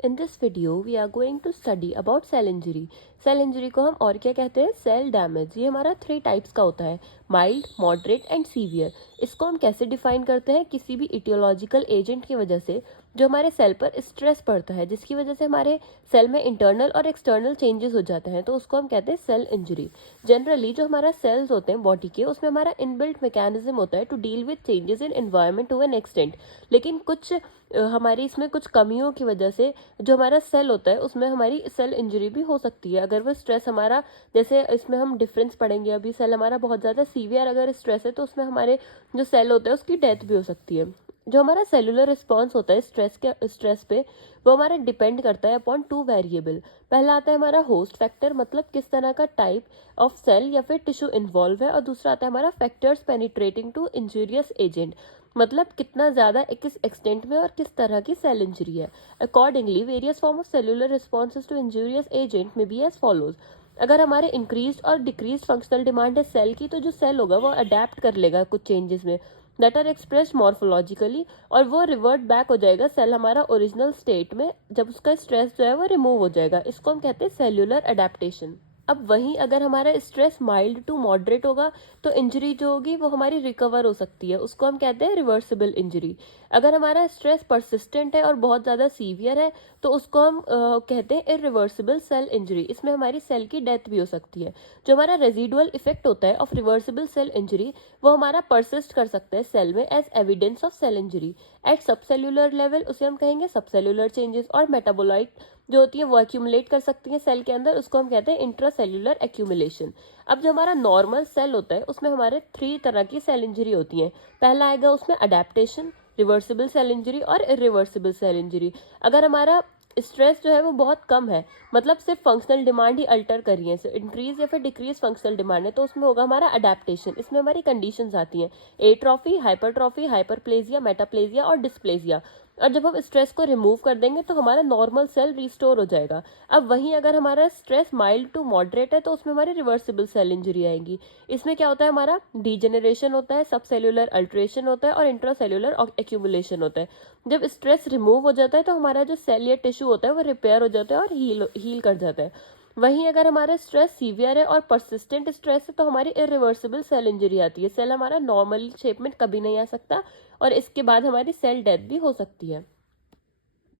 In this video, we are going to study about cell injury. Cell injury को हम और क्या कहते हैं? Cell damage. ये हमारा 3 टाइप्स का होता है, माइल्ड, मॉडरेट एंड सीवियर। इसको हम कैसे डिफाइन करते हैं? किसी भी इटियोलॉजिकल एजेंट की वजह से जो हमारे सेल पर स्ट्रेस पड़ता है, जिसकी वजह से हमारे सेल में इंटरनल और एक्सटर्नल चेंजेस हो जाते हैं, तो उसको हम कहते हैं सेल इंजरी। जनरली जो हमारा सेल्स होते हैं बॉडी के, उसमें हमारा इनबिल्ट मैकेनिज्म होता है to deal with changes in environment to an extent. लेकिन कुछ हमारी इसमें कुछ कमियों की वजह से जो हमारा सेल होता है उसमें हमारी सेल इंजरी भी हो सकती है। अगर वो स्ट्रेस हमारा, जैसे इसमें हम डिफरेंस पढ़ेंगे अभी, सेल हमारा बहुत ज़्यादा सीवियर अगर स्ट्रेस है तो उसमें हमारे जो सेल होते हैं उसकी डेथ भी हो सकती है। जो हमारा सेलुलर रिस्पॉन्स होता है स्ट्रेस पे, वो हमारा डिपेंड करता है अपॉन 2 वेरिएबल। पहला आता है हमारा होस्ट फैक्टर, मतलब किस तरह का टाइप ऑफ सेल या फिर टिश्यू इन्वॉल्व है, और दूसरा आता है हमारा factors penetrating to injurious agent, मतलब कितना ज़्यादा किस एक्सटेंट में और किस तरह की सेल इंजरी है। Accordingly various form of cellular responses to injurious agent may be as follows. अगर हमारे इंक्रीज और डिक्रीज फंक्शनल डिमांड है सेल की, तो जो सेल होगा वो अडेप्ट कर लेगा कुछ चेंजेस में दैट आर एक्सप्रेस्ड मॉर्फोलॉजिकली, और वो रिवर्ट बैक हो जाएगा सेल हमारा ओरिजिनल स्टेट में जब उसका स्ट्रेस जो है वो रिमूव हो जाएगा। इसको हम कहते हैं सेल्यूलर अडेप्टेशन। अब वहीं अगर हमारा स्ट्रेस माइल्ड टू मॉडरेट होगा तो इंजरी जो होगी वो हमारी रिकवर हो सकती है, उसको हम कहते हैं रिवर्सिबल इंजरी। अगर हमारा स्ट्रेस परसिस्टेंट है और बहुत ज़्यादा सीवियर है तो उसको हम कहते हैं इरिवर्सिबल सेल इंजरी। इसमें हमारी सेल की डेथ भी हो सकती है। जो हमारा रेजिडुअल इफेक्ट होता है ऑफ रिवर्सिबल सेल इंजरी, वो हमारा परसिस्ट कर सकता है सेल में as evidence of cell injury. At subcellular level उसे हम कहेंगे सबसेल्यूलर चेंजेस, और मेटाबोलाइट जो होती है वो एक्यूमुलेट कर सकती है सेल के अंदर, उसको हम कहते हैं इंट्रासेल्यूलर एक्यूमुलेशन। अब जो हमारा नॉर्मल सेल होता है उसमें हमारे 3 तरह की सेल इंजरी होती है। पहला आएगा उसमें अडेप्टेशन, रिवर्सिबल सेल इंजरी और इरिवर्सिबल सेल इंजरी। अगर हमारा स्ट्रेस जो है वो बहुत कम है, मतलब सिर्फ फंक्शनल डिमांड ही अल्टर करी है, इंक्रीज या फिर डिक्रीज फंक्शनल डिमांड है, तो उसमें होगा हमारा अडेप्टेशन। इसमें हमारी कंडीशंस आती हैं एट्रॉफी, हाइपरट्रॉफी, हाइपरप्लेजिया, मेटाप्लेजिया और डिस्प्लेजिया। और जब हम स्ट्रेस को रिमूव कर देंगे तो हमारा नॉर्मल सेल रिस्टोर हो जाएगा। अब वहीं अगर हमारा स्ट्रेस माइल्ड टू मॉडरेट है तो उसमें हमारी रिवर्सिबल सेल इंजरी आएगी। इसमें क्या होता है? हमारा डीजेनरेशन होता है, सब सेल्यूलर अल्ट्रेशन होता है और इंट्रासेल्यूलर एक्यूमुलेशन होता है। जब स्ट्रेस रिमूव हो जाता है तो हमारा जो सेल या टिश्यू होता है वो रिपेयर हो जाता है और हील कर जाता है। वहीं अगर हमारा स्ट्रेस सीवियर है और परसिस्टेंट स्ट्रेस है तो हमारी इरिवर्सिबल सेल इंजरी आती है। सेल हमारा नॉर्मल शेप में कभी नहीं आ सकता और इसके बाद हमारी सेल डेथ भी हो सकती है।